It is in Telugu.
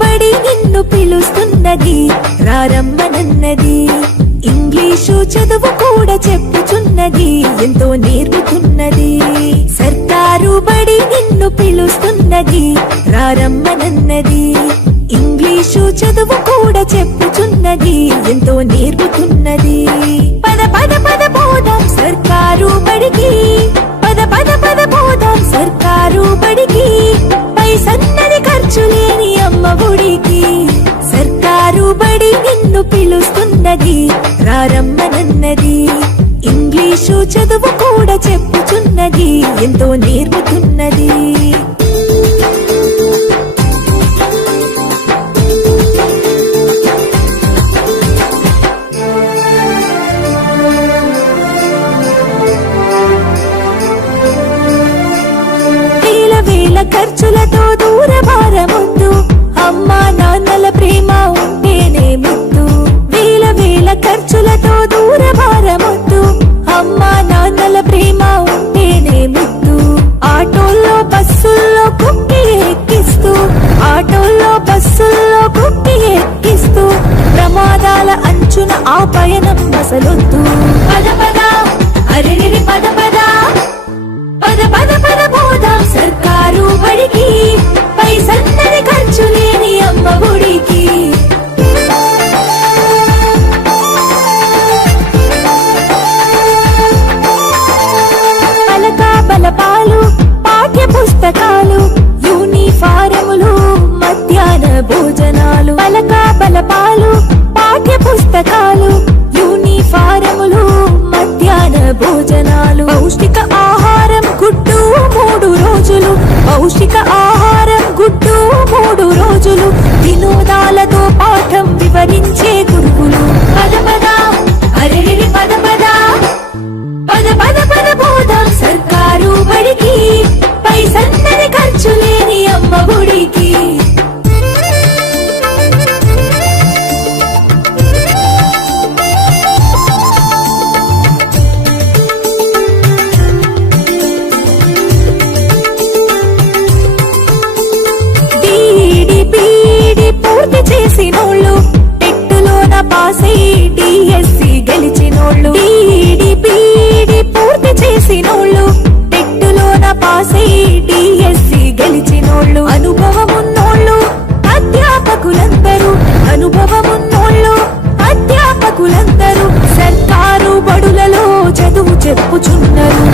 బడి నిన్ను పిలుస్తున్నది, రారమ్మనన్నది. ఇంగ్లీషు చదువు కూడా చెప్పుచున్నది, ఎంతో నేర్పుతున్నది. సర్కారు బడి నిన్ను పిలుస్తున్నది, రారమ్మనన్నది. ఇంగ్లీషు చదువు కూడా చెప్పుచున్నది, ఎంతో నేర్పుతున్నది. పద పద పద పోదాం సర్కారు బడికి, పద పద పద పోదాం సర్కారు బడికి. పైసన్నది ఖర్చు లేని అమ్మ ఒడికి. సర్కారు బడి నిన్ను పిలుస్తున్నది, రారమ్మనన్నది. ఇంగ్లీషు చదువు కూడా చెప్పుచున్నది, ఎంతో నేర్పుతున్నది. ఖర్చులతో దూరభారముద్దు, అమ్మా నాన్నల ప్రేమ ఉంటేనే ముద్దు. వేల వేల ఖర్చులతో దూరభారముద్దు, అమ్మా నాన్నల ప్రేమ ఉంటేనే ముద్దు. ఆటోల్లో బస్సుల్లో కుక్కి ఎక్కిస్తూ, ఆటోల్లో బస్సుల్లో కుక్కి ఎక్కిస్తూ, ప్రమాదాల అంచున ఆ పయనం అసలొద్దు. పద పద అరెరి పద పద, పద పద పద పోదాం సర్కారు బడికి. పైసన్నది ఖర్చు లేని అమ్మ ఒడికి. పలక బలపాలు, పాఠ్య పుస్తకాలు, యూనిఫారములు, మధ్యాహ్న భోజనాలు. పలక బలపాలు, పాఠ్య పుస్తకాలు, యూనిఫారములు, మధ్యాహ్న భోజనాలు. పౌష్టిక ఆహారం గుడ్డు 3 రోజులు, పౌష్టిక ఆహారం గుడ్డు 3 రోజులు. వినోదాలతో పాఠం వివరించే గురువులు. పద పద అరెరి పద పద, పద పద పద పోదాం సర్కారు బడికి. పైసన్నది ఖర్చు లేని అమ్మ ఒడికి. చేసినోళ్ళు టెట్టులోన పాసై డిఎస్సి గెలిచినోళ్ళు. డిడిపిడి పూర్తి చేసినోళ్ళు టెట్టులోన పాసై డిఎస్సి గెలిచినోళ్ళు. అనుభవమున్నోళ్ళు అధ్యాపకులందరూ, అనుభవమున్నోళ్ళు అధ్యాపకులందరూ సర్కారు బడులలో చదువు చెప్పుచున్నారు.